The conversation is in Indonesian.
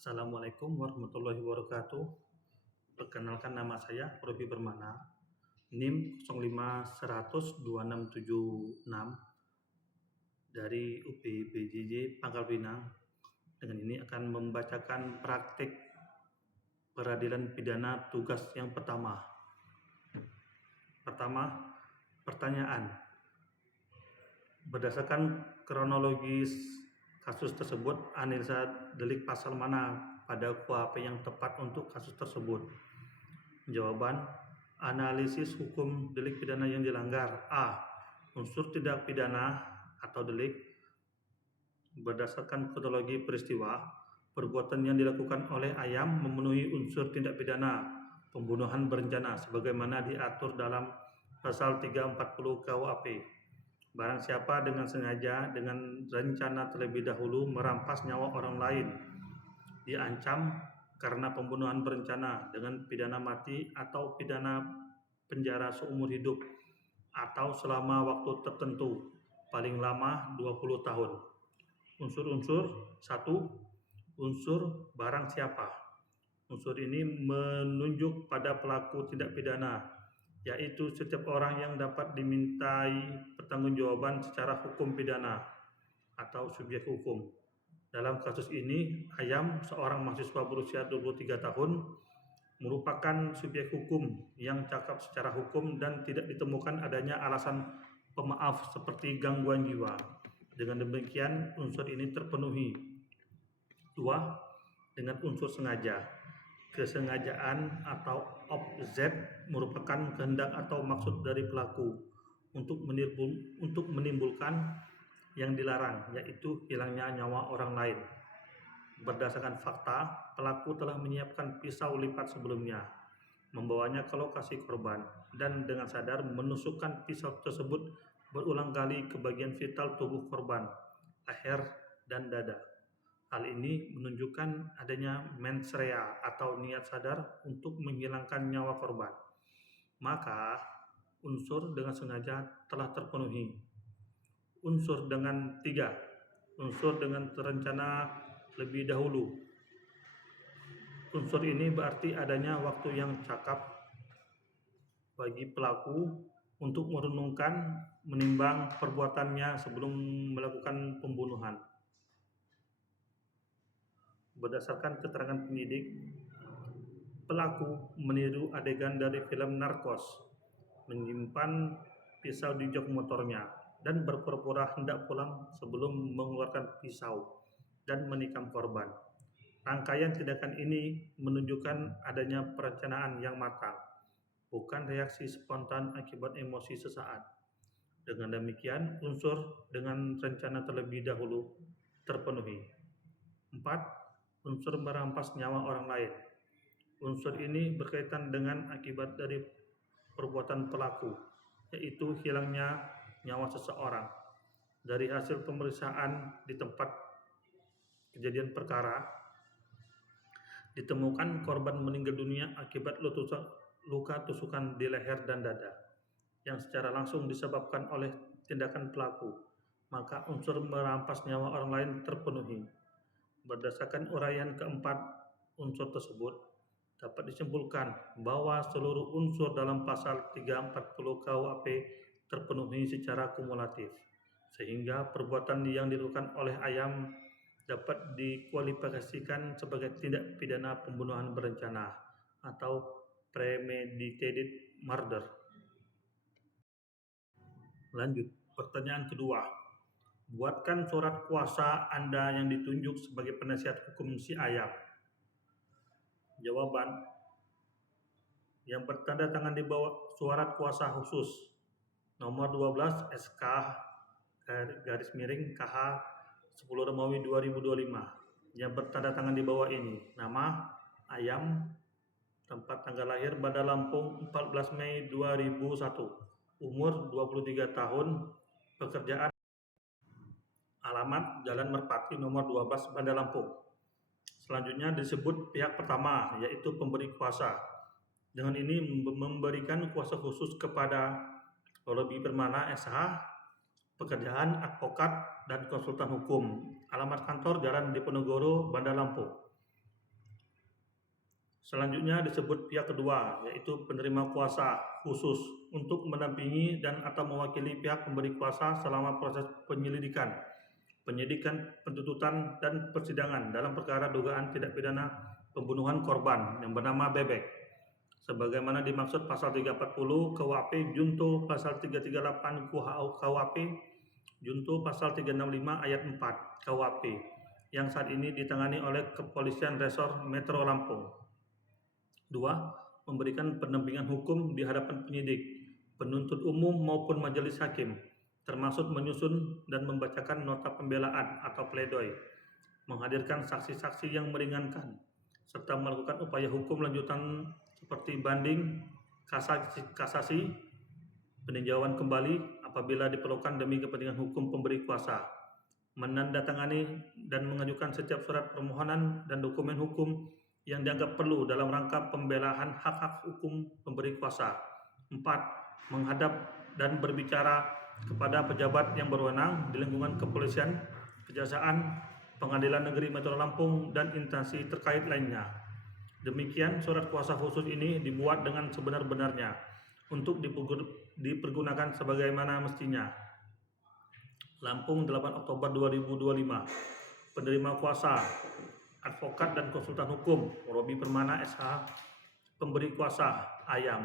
Assalamualaikum warahmatullahi wabarakatuh. Perkenalkan nama saya Robi Permana, NIM 05100267 dari UPBJJ Pangkal Pinang. Dengan ini akan membacakan praktik peradilan pidana tugas yang pertama. Pertama, pertanyaan. Berdasarkan kronologis kasus tersebut, analisa delik pasal mana pada KUHP yang tepat untuk kasus tersebut? Jawaban, analisis hukum delik pidana yang dilanggar. A. Unsur tindak pidana atau delik. Berdasarkan kronologi peristiwa, perbuatan yang dilakukan oleh Ayam memenuhi unsur tindak pidana pembunuhan berencana sebagaimana diatur dalam pasal 340 KUHP. Barang siapa dengan sengaja dengan rencana terlebih dahulu merampas nyawa orang lain diancam karena pembunuhan berencana dengan pidana mati atau pidana penjara seumur hidup atau selama waktu tertentu paling lama 20 tahun. Unsur-unsur 1. Unsur barang siapa. Unsur ini menunjuk pada pelaku tindak pidana, yaitu setiap orang yang dapat dimintai pertanggungjawaban secara hukum pidana atau subjek hukum. Dalam kasus ini, Ayam, seorang mahasiswa berusia 23 tahun, merupakan subjek hukum yang cakap secara hukum dan tidak ditemukan adanya alasan pemaaf seperti gangguan jiwa. Dengan demikian, unsur ini terpenuhi. 2. Dengan unsur sengaja. Kesengajaan atau objek merupakan kehendak atau maksud dari pelaku untuk menimbulkan yang dilarang, yaitu hilangnya nyawa orang lain. Berdasarkan fakta, pelaku telah menyiapkan pisau lipat sebelumnya, membawanya ke lokasi korban, dan dengan sadar menusukkan pisau tersebut berulang kali ke bagian vital tubuh korban, leher dan dada. Hal ini menunjukkan adanya mens rea atau niat sadar untuk menghilangkan nyawa korban. Maka, unsur dengan sengaja telah terpenuhi. Unsur dengan 3. Unsur dengan terencana lebih dahulu. Unsur ini berarti adanya waktu yang cakap bagi pelaku untuk merenungkan, menimbang perbuatannya sebelum melakukan pembunuhan. Berdasarkan keterangan penyidik, pelaku meniru adegan dari film Narcos, menyimpan pisau di jok motornya dan berpura-pura hendak pulang sebelum mengeluarkan pisau dan menikam korban. Rangkaian tindakan ini menunjukkan adanya perencanaan yang matang, bukan reaksi spontan akibat emosi sesaat. Dengan demikian, unsur dengan rencana terlebih dahulu terpenuhi. 4. Unsur merampas nyawa orang lain. Unsur ini berkaitan dengan akibat dari perbuatan pelaku, yaitu hilangnya nyawa seseorang. Dari hasil pemeriksaan di tempat kejadian perkara, ditemukan korban meninggal dunia akibat luka tusukan di leher dan dada, yang secara langsung disebabkan oleh tindakan pelaku. Maka unsur merampas nyawa orang lain terpenuhi. Berdasarkan uraian keempat unsur tersebut, dapat disimpulkan bahwa seluruh unsur dalam pasal 340 KUHP terpenuhi secara kumulatif, sehingga perbuatan yang dilakukan oleh Ayam dapat dikualifikasikan sebagai tindak pidana pembunuhan berencana atau premeditated murder. Lanjut, pertanyaan kedua. Buatkan surat kuasa Anda yang ditunjuk sebagai penasihat hukum si Ayam. Jawaban, yang bertanda tangan di bawah surat kuasa khusus nomor 12 SK garis miring KH 10 Romawi 2025 yang bertanda tangan di bawah ini. Nama Ayam, tempat tanggal lahir Bandar Lampung 14 Mei 2001, umur 23 tahun, pekerjaan alamat Jalan Merpati nomor 12 Bandar Lampung. Selanjutnya disebut pihak pertama, yaitu pemberi kuasa. Dengan ini memberikan kuasa khusus kepada Robi Permana SH, pekerjaan advokat dan konsultan hukum. Alamat kantor Jalan Diponegoro, Bandar Lampung. Selanjutnya disebut pihak kedua, yaitu penerima kuasa khusus untuk mendampingi dan atau mewakili pihak pemberi kuasa selama proses penyelidikan, penyidikan, penuntutan, dan persidangan dalam perkara dugaan tindak pidana pembunuhan korban yang bernama Bebek, sebagaimana dimaksud pasal 340 KUHP junto pasal 338 KUHP junto pasal 365 ayat 4 KUHP yang saat ini ditangani oleh Kepolisian Resor Metro Lampung. 2. Memberikan pendampingan hukum di hadapan penyidik, penuntut umum maupun majelis hakim, termasuk menyusun dan membacakan nota pembelaan atau pledoi, menghadirkan saksi-saksi yang meringankan, serta melakukan upaya hukum lanjutan seperti banding, kasasi, peninjauan kembali apabila diperlukan demi kepentingan hukum pemberi kuasa, menandatangani dan mengajukan setiap surat permohonan dan dokumen hukum yang dianggap perlu dalam rangka pembelaan hak-hak hukum pemberi kuasa. 4. Menghadap dan berbicara kepada pejabat yang berwenang di lingkungan kepolisian, kejaksaan, pengadilan negeri Metro Lampung, dan instansi terkait lainnya. Demikian surat kuasa khusus ini dibuat dengan sebenar-benarnya untuk dipergunakan sebagaimana mestinya. Lampung, 8 Oktober 2025. Penerima kuasa advokat dan konsultan hukum Robi Permana SH, pemberi kuasa Ayam.